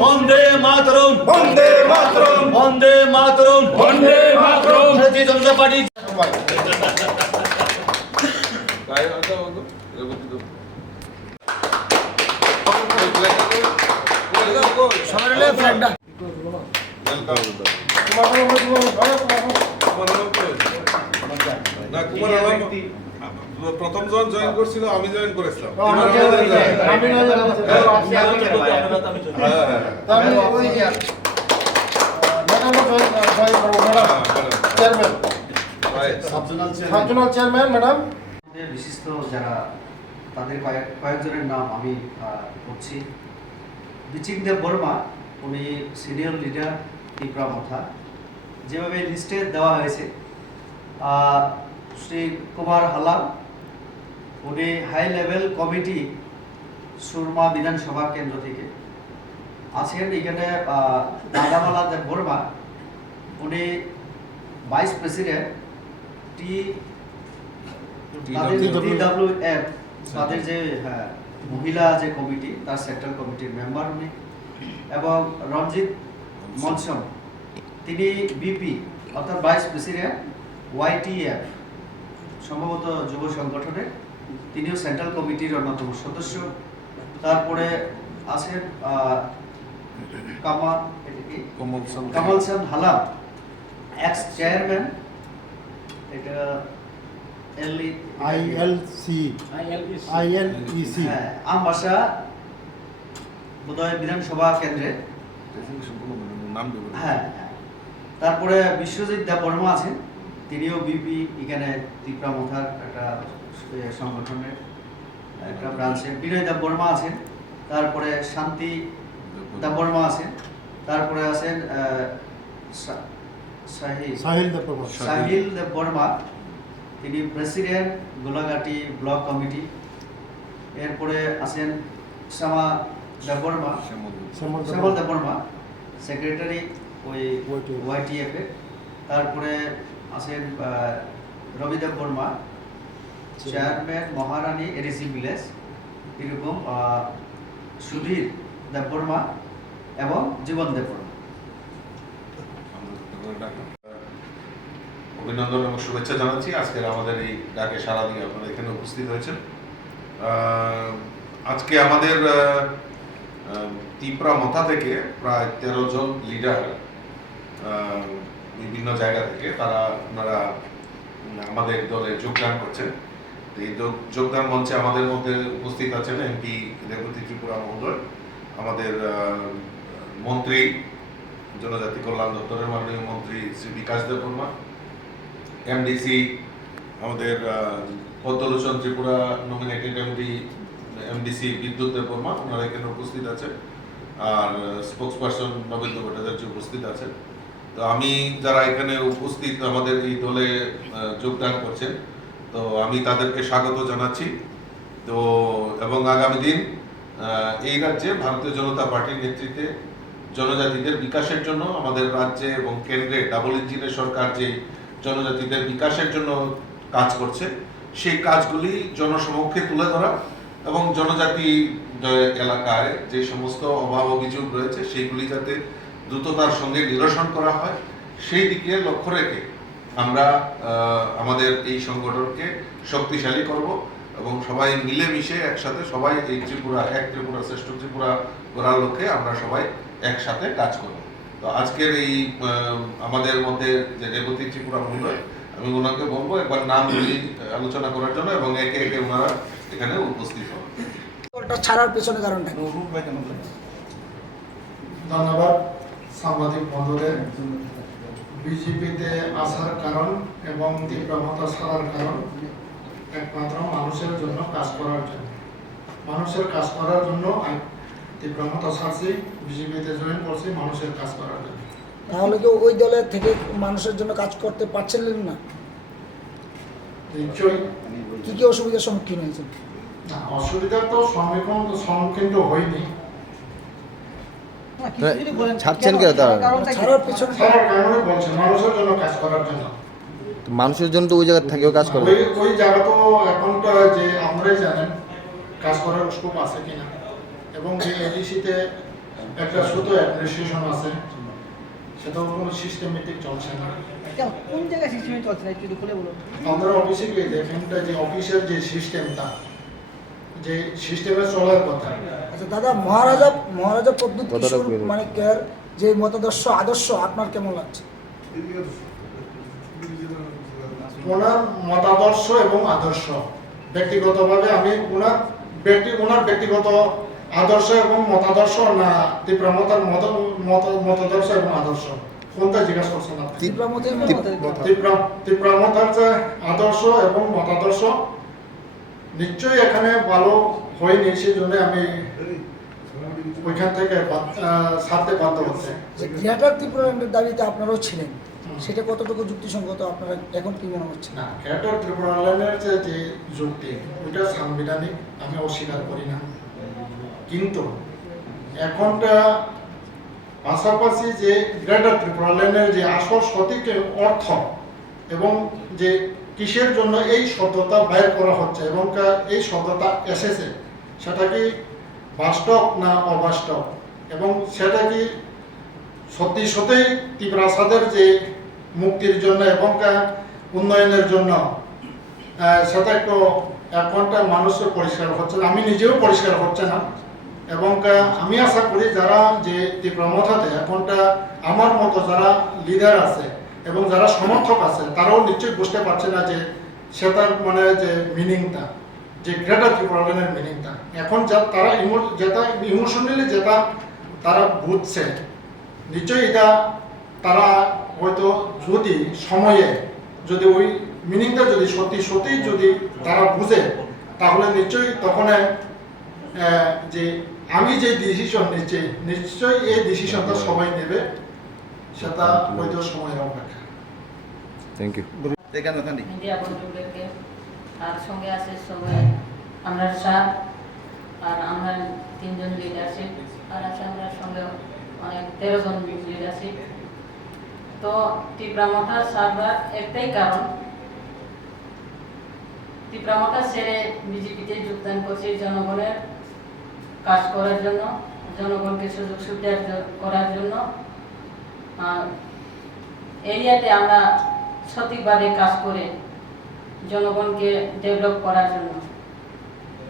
বন্দে মাতরম, বন্দে মাতরম, বন্দে মাতরম, বন্দে মাতরম। ভারতীয় জনতা পার্টি। কুমার আলম প্রথম জন জয়েন করছিল, আমি জয়েন করেছিলাম। চেয়ারম্যান ম্যাডাম, বিশিষ্ট যারা তাদের কয়েকজনের নাম আমি করছি। বিচিং দেব বর্মা, উনি সিনিয়র লিডার টিপ্রা মথা, যেভাবে লিস্টে দেওয়া হয়েছে। শ্রী কুমার হালাম, উনি হাই লেভেল কমিটি সুরমা বিধানসভা কেন্দ্র থেকে আছেন। এখানে নাগামালা দেব বর্মা, উনি ভাইস প্রেসিডেন্ট TWF, তাদের যে মহিলা যে কমিটি, তার সেন্ট্রাল কমিটির মেম্বার উনি। এবং রঞ্জিত মনসম, তিনি বিপি অর্থাৎ ভাইস প্রেসিডেন্ট YTF, সম্ভবত যুব সংগঠনের, তিনিও সেন্ট্রাল কমিটির অন্যতম সদস্য। তারপরে আছেন কামালসান হালাম, এক্স চেয়ারম্যান, এটা ILEC আমবাসা বোধহয় বিধানসভা কেন্দ্রে। হ্যাঁ, তারপরে বিশ্বজিৎ দেব বর্মা আছেন, তিনিও বিপি, এখানে ত্রিপুরা মথার একটা সংগঠনের একটা ব্রাঞ্চের। বিনয় দেব বর্মা আছেন, তারপরে শান্তি দেব বর্মা আছেন, তারপরে আছেন সাহিল দেব বর্মা, তিনি প্রেসিডেন্ট গোলাঘাটি ব্লক কমিটি। এরপরে আছেন শ্যামা দেব বর্মা, শ্যামল দেব বর্মা, সেক্রেটারি ওই YTF এর। তারপরে আছেন রবিদেব বর্মা, চেয়ারম্যান মহারানী এডিসি ভিলেজ। এরকম সুধীর দেব বর্মা এবং জীবন দেব বর্মা। অভিনন্দন এবং শুভেচ্ছা জানাচ্ছি। আজকের আমাদের এই ডাকে সাড়া দিয়ে আপনারা এখানে উপস্থিত হয়েছেন। আজকে আমাদের ত্রিপুরা মথা থেকে প্রায় 13 জন লিডার বিভিন্ন জায়গা থেকে ওনারা আমাদের দলে যোগদান করছেন। এই যোগদান মঞ্চে আমাদের মধ্যে উপস্থিত আছেন MP দেবতী ত্রিপুরা মহোদয়, আমাদের মন্ত্রী জনজাতি কল্যাণ দপ্তরের মাননীয় মন্ত্রী শ্রী বিকাশ দেব বর্মা, MDC আমাদের পদ্মলোচন ত্রিপুরা নমিনেটেড MDC বিদ্যুৎ দেব বর্মা, ওনারা এখানে উপস্থিত আছেন। আর স্পোক্সপারসন নবেন্দ্র ভট্টাচার্য উপস্থিত আছেন। তো আমি যারা এখানে উপস্থিত আমাদের এই দলে যোগদান করছেন, তো আমি তাদেরকে স্বাগত জানাচ্ছি। তো এবং আগামী দিন এই রাজ্যে ভারতীয় জনতা পার্টির নেতৃত্বে জনজাতিদের বিকাশের জন্য আমাদের রাজ্যে এবং কেন্দ্রে ডাবল ইঞ্জিনের সরকার যে জনজাতিদের বিকাশের জন্য কাজ করছে, সেই কাজগুলি জনসমক্ষে তুলে ধরা এবং জনজাতি এলাকায় যে সমস্ত অভাব অভিযোগ রয়েছে সেইগুলি যাতে দ্রুততার সঙ্গে নিরসন করা হয়, সেই দিকে লক্ষ্য রেখে আমরা আমাদের এই সংগঠনকে শক্তিশালী করব এবং সবাই মিলেমিশে একসাথে সবাই এই ত্রিপুরা, এক ত্রিপুরা শ্রেষ্ঠ ত্রিপুরা করার লক্ষ্যে আমরা সবাই একসাথে কাজ করব। তো আজকের এই আমাদের মধ্যে যে দেবতী ত্রিপুরা মহোদয়, আমি ওনাকে বলবো একবার নামগুলি আলোচনা করার জন্য এবং একে একে ওনারা এখানে উপস্থিত হবেন। ছাড়ার পেছনে কারণটা ধন্যবাদ সাংবাদিক বন্ধুদের। বিজেপিতে আসার কারণ এবং ত্রিপুরা মথা ছাড়ার কারণ একমাত্র মানুষের জন্য কাজ করার জন্য। মানুষের কাজ করার জন্য ত্রিপুরা মথা ছাড়ছি, বিজেপিতে জয়েন করছি মানুষের কাজ করার জন্য। তাহলে কি ওই দলের থেকে মানুষের জন্য কাজ করতে পারছিলেন না? নিশ্চয়ই। কি কি অসুবিধার সম্মুখীন হয়েছেন? অসুবিধার তো সম্মুখীন তো হয়নি। ছাড়ছেন কেন? ছাড়ার পেছনে কারণে বলছেন মানুষের জন্য কাজ করার জন্য। মানুষের জন্য তো ওই জায়গা থেকেও কাজ করে। ওই জায়গা তো এখনটা যে আমরাই জানেন কাজ করার স্কোপ আছে কিনা, এবং যে এডিসিতে একটা শুধু অ্যাডমিনিস্ট্রেশন আছে, সেটাও কোনো সিস্টেমেটিক চলছে না। কোন জায়গায় সিস্টেমে চলছে না একটু খুলে বলুন। আমাদের অফিসে গিয়ে দেখেন যে অফিসের যে সিস্টেমটা, যে সিস্টেমে চলার কথা। আচ্ছা দাদা, মহারাজা প্রদ্যুৎ কথাটা কিশোর বলে দিন। মানিকের যে মতাদর্শ আদর্শ আপনার কেমন লাগছে? ওনার মতাদর্শ এবং আদর্শ ব্যক্তিগতভাবে আমি ওনার ব্যক্তিগত আদর্শ এবং মতাদর্শ না তীব্রা মতার মতাদর্শ এবং আদর্শ কোনটা জিজ্ঞাসা করছেন আপনি? তীব্রা মতার যে আদর্শ এবং মতাদর্শ নিশ্চয়ই এখানে ভালো হয়নি, সেই জন্য আমি ওইখান থেকে ছাড়তে বাধ্য হচ্ছে। গ্রেটার ত্রিপুরাল্যান্ডের দাবিতে আপনারাও ছিলেন, সেটা কতটুকু যুক্তিসঙ্গত আপনারা এখন কি মনে হচ্ছে? না, গ্রেটার ত্রিপুরাল্যান্ডের যে যুক্তি ওইটা সাংবিধানিক, আমি অস্বীকার করি না, কিন্তু এখনটা পাশাপাশি যে গ্রেটার ত্রিপুরাল্যান্ডের যে আসল সঠিক অর্থ এবং যে কিসের জন্য এই শব্দটা বাইর করা হচ্ছে এবং এই শব্দটা এসেছে, সেটা কি বাস্তব না অবাস্তব, এবং সেটা কি সত্যি সত্যি ত্রিপুরাসাদের যে মুক্তির জন্য এবং উন্নয়নের জন্য, সেটা একটু এখনটা মানুষের পরিষ্কার হচ্ছে না, আমি নিজেও পরিষ্কার হচ্ছে না। এবং আমি আশা করি যারা যে তীব্র মথাতে এখনটা আমার মতো যারা লিডার আছে এবং যারা সমর্থক আছে, তারাও নিশ্চয়ই বুঝতে পারছে না যে সেটার মানে যে মিনিংটা, যে গ্রেটার ত্রিপুরাল্যান্ডের মিনিংটা এখন তারা যেটা ইমোশনালি যেটা তারা বুঝছে, নিশ্চয়ই এটা তারা হয়তো যদি সময়ে যদি ওই মিনিংটা যদি সত্যি যদি তারা বুঝে, তাহলে নিশ্চয়ই তখন যে আমি যে ডিসিশন নিচ্ছি নিশ্চয়ই এই ডিসিশনটা সবাই নেবে, সেটা হয়তো সময়ের অপেক্ষা। Thank you. মিডিয়া বন্ধুদেরকে, আর সঙ্গে আছে সবাই আমরা স্যার, আর আমরা 3 জন লিডারশিপ, আর আছে আমরা সঙ্গে অনেক 13 জন লিডারশিপ। তো তীব্রা মথার সার্ভার একটাই কারণ, তীব্রা মথা ছেড়ে বিজেপিতে যোগদান করছে জনগণের কাজ করার জন্য, জনগণকে সুযোগ সুবিধা করার জন্য, এরিয়াতে আমরা সঠিকভাবে কাজ করে জনগণকে ডেভেলপ করার জন্য।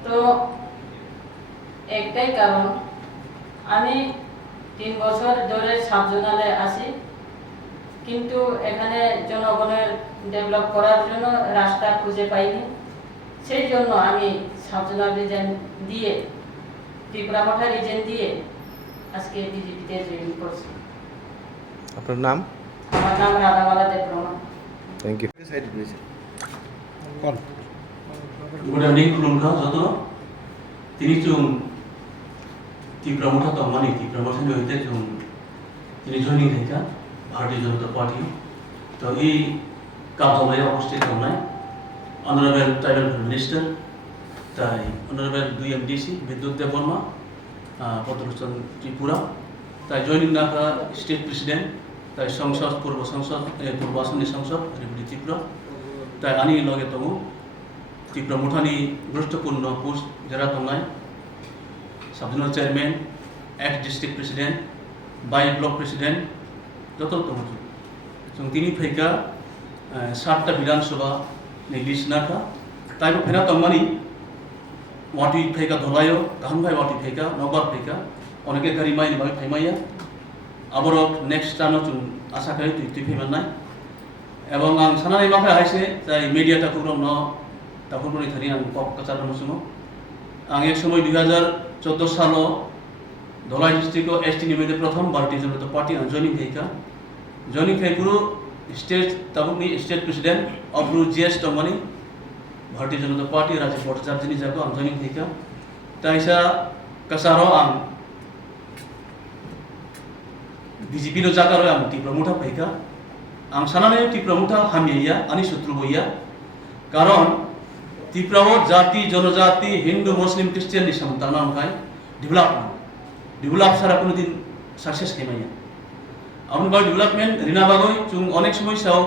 তো একটাই কারণ, আমি 3 বছর ধরে সাবজোনালে আছি, কিন্তু এখানে জনগণের ডেভেলপ করার জন্য রাস্তা খুঁজে পাইনি, সেই জন্য আমি সাবজোনাল রিজন দিয়ে, ত্রিপুরা মঠা রিজন দিয়ে আজকে বিজেপিতে জয়েন করছি। আপনার নাম? আমার নাম Radhamala Debbarma. Thank you. Good evening, Kumar. Joto. Tini chung Tipra Motha Tomani, Tipra Motha ni hoite chung tini joining thaika Bharatiya Janata Party. To ei কার্যালয়ে অবস্থিত নাই অনারেবল ট্রাইবাল মিনিস্টার, তাই অনারেবল 2 MDC বিদ্যুৎ দেববর্মা, পদ্মভূষণ ত্রিপুরা, তাই জয়নিং নাকা স্টেট প্রেসিডেন্ট, তাই সংসদ পূর্ব আসনী সংসদ রিপুটি ত্রিপুরা, তাই আনি লগে তমু ত্রিপুরা মুঠানি গুরুত্বপূর্ণ পোস্ট যারা তংনাই subzonal chairman, ex district president, বাই ব্লক প্রেসিডেন্ট যত তমু जों তিনি ফেকা 7টা বিধানসভা নির্দিষ্ট নাকা তাই ফেরা তংমানি ওয়াটি ফেকা ধলায়ো গাহাম ভাই ওয়াটি ফেকা নবার ফেকা অনেকে গাড়ি মাইনি ভাই ফাইমাইয়া আবারও নেক্সট টানো जों আশা করি তুই ফেমান নাই এবং आं সানানি মাখা আইছে তাই মিডিয়াটা পুরো ন তারপরে থানি आं কক কাচার মসুমো आं एक समय 2014 सालो ধলাই ডিস্ট্রিক্ট এসটি নিবেদে প্রথম ভারতীয় জনতা পার্টি জয়নিং ফেকা জয়নিং ফেকুরু स्टेट तबुकनी स्टेट प्रेसिडेंट अब्रु जीएस टमनी भारतीय जनता पार्टी राज्य भट्टाचार्य नि जाको आं जयनिं थैका ताइसा कसारो आं बीजेपी नो जाकारो आं टिप्रा मुठा फैका आं सानानै टिप्रा मुठा हामिया आनि शत्रु बइया कारण टिप्राओ जाति जनजाति हिंदू मुस्लिम क्रिश्चियन नि समताना अंखाय डेभलप सारा कोनो दिन सक्सेस खाइमाया আপনি বাই ডেভেলপমেন্ট রিনা বাগৈ जों অনেক সময় চাও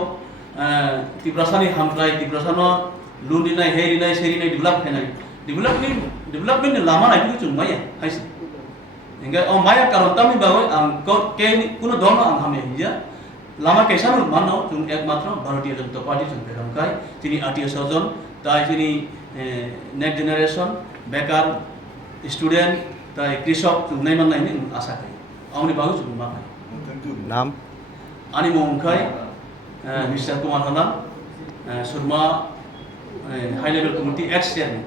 ত্রিপ্রাসানি হামপ্লাই ত্রিপ্রাসানো লুন দিনাই হে রিনাই সেরি নাই ডেভেলপ খাইনাই ডেভেলপমেন্ট লামা নাই जों মাইয়া হাইছে Hingga maya kalau kami bawa ke kuno dono ang kami hingga lama kesan mano jung ekmatra Bharatiya Janata Party jung berangkai tini artiya sojon tai tini next generation bekar student tai krisok jung nai man ini asa kai amni bagus jung makai नाम ani mongkai Mr. Kumar Halam Surma high level committee ex chairman